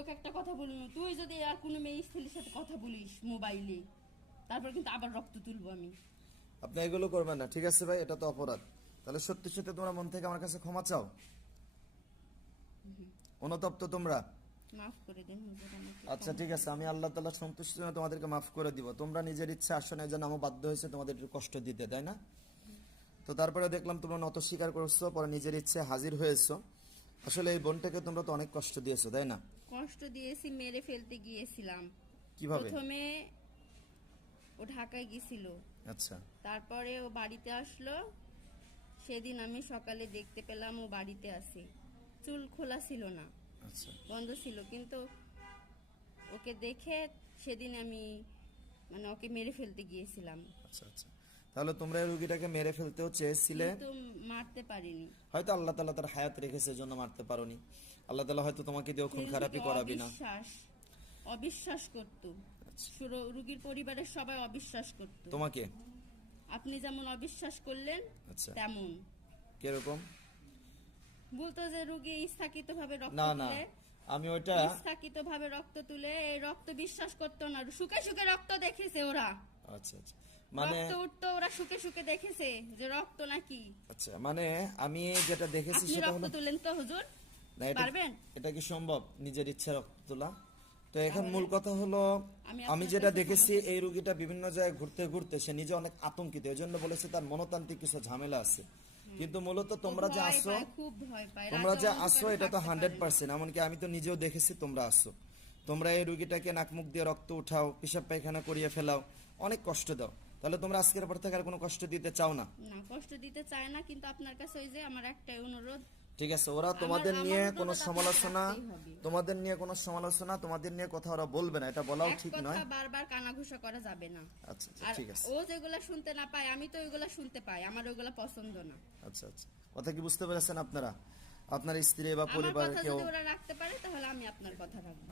তোকে একটা কথা বলুন, তুই যদি আর কোনো মেয়ে ছেলের সাথে কথা বলিস মোবাইলে, তারপর কিন্তু আবার রক্ত তুলবো আমি। আপনি এগুলো করবেন না, ঠিক আছে ভাই? এটা তো অপরাধ। তাহলে সত্যি সত্যি তোমরা মন থেকে আমার কাছে ক্ষমা চাও? অনুতপ্ত তোমরা? মাফ করে দেন হুজুর আমাকে। আচ্ছা ঠিক আছে, আমি আল্লাহ তাআলা সন্তুষ্ট জন্য তোমাদেরকে মাফ করে দিব। তোমরা নিজের ইচ্ছা আসো না, এই জন্য আমি বাধ্য হয়েছে তোমাদের একটু কষ্ট দিতে, তাই না? তো তারপরে দেখলাম তোমরা নত স্বীকার করছো, পরে নিজের ইচ্ছে হাজির হয়েছো। আসলে এই বোনটাকে তোমরা তো অনেক কষ্ট দিয়েছো, তাই না? কষ্ট দিয়েছি, মেরে ফেলতে গিয়েছিলাম। কিভাবে? প্রথমে ও ঢাকায় গেছিল, আচ্ছা তারপরে ও বাড়িতে আসলো। সেদিন আমি সকালে দেখতে পেলাম ও বাড়িতে আছে, চুল খোলা ছিল না, আচ্ছা বন্ধ ছিল। কিন্তু ওকে দেখে সেদিন আমি মানে ওকে মেরে ফেলতে গিয়েছিলাম, আচ্ছা আচ্ছা। তাহলে তোমরা এই রুগীটাকে মেরে ফেলতেও চেয়েছিলে, কিন্তু মারতে পারিনি। হয়তো আল্লাহ তাআলা তার হায়াত রেখেছে জন্য মারতে পারোনি। আল্লাহ তাআলা হয়তো তোমাকে দিয়েও খুন কিন্তু খারাপি করাবি না। অবিশ্বাস করত, রুগীর পরিবারের সবাই অবিশ্বাস করত। তোমাকে? আপনি যেমন অবিশ্বাস করলেন আচ্ছা, তেমন কিরকম? বলতো যে রুগী ইচ্ছাকৃতভাবে রক্ত না না, তুলে, আমি ওইটা ইচ্ছাকৃতভাবে রক্ত তুলে, এই রক্ত বিশ্বাস করতো না। শুকে শুকে রক্ত দেখেছে ওরা, আচ্ছা আচ্ছা, মানে রক্ত উঠতো, ওরা শুকে শুকে দেখেছে যে রক্ত নাকি। আচ্ছা, মানে আমি যেটা দেখেছি আপনি সেটা রক্ত হলো তুলেন তো হুজুর? না, এটা পারবেন? এটা কি সম্ভব নিজের ইচ্ছা রক্ত তোলা? তো এখন তাহলে মূল কথা হলো, আমি আমি আপনার যেটা কাছে দেখেছি ক্ষমা এই রুগীটা বিভিন্ন জায়গায় ঘুরতে ঘুরতে সে নিজে অনেক আতঙ্কিত, এই জন্য বলেছে তার মনতান্ত্রিক কিছু ঝামেলা আছে। কিন্তু মূলত তোমরা যে ভয় আসো, পায়, খুব ভয় পায়। তোমরা রাতে যে অন্ধকারে আসো এটা তো থাকতে পারে না। 100%, এমনকি আমি তো নিজেও দেখেছি তোমরা আসো। তোমরা এই রুগীটাকে নাক মুখ দিয়ে রক্ত উঠাও, পেশাব পায়খানা করিয়ে ফেলাও, অনেক কষ্ট দাও। তাহলে তোমরা আজকের পর থেকে আর কোনো কষ্ট দিতে চাও না? না, কষ্ট দিতে চায় না, কিন্তু আপনার কাছে ওই যে আমার একটাই অনুরোধ। ঠিক আছে, ওরা তোমাদের আমার নিয়ে অনুরোধ কোনো আপনাকে সমালোচনা, রাখতেই হবে। তোমাদের নিয়ে কথা ওরা বলবে না, এটা বলাও এক ঠিক কথা নয়। বারবার কানাঘুষা করা যাবে না। আচ্ছা আচ্ছা, আর ঠিক আছে। ও যেগুলা শুনতে না পায়, আমি তো ওইগুলা শুনতে পাই, আমার ওইগুলা পছন্দ না। আচ্ছা আচ্ছা, কথা কি বুঝতে পেরেছেন আপনারা? আপনার স্ত্রী বা আমার পরিবারের কথা কেউ যদি ওরা রাখতে পারে তাহলে আমি আপনার কথা রাখবো।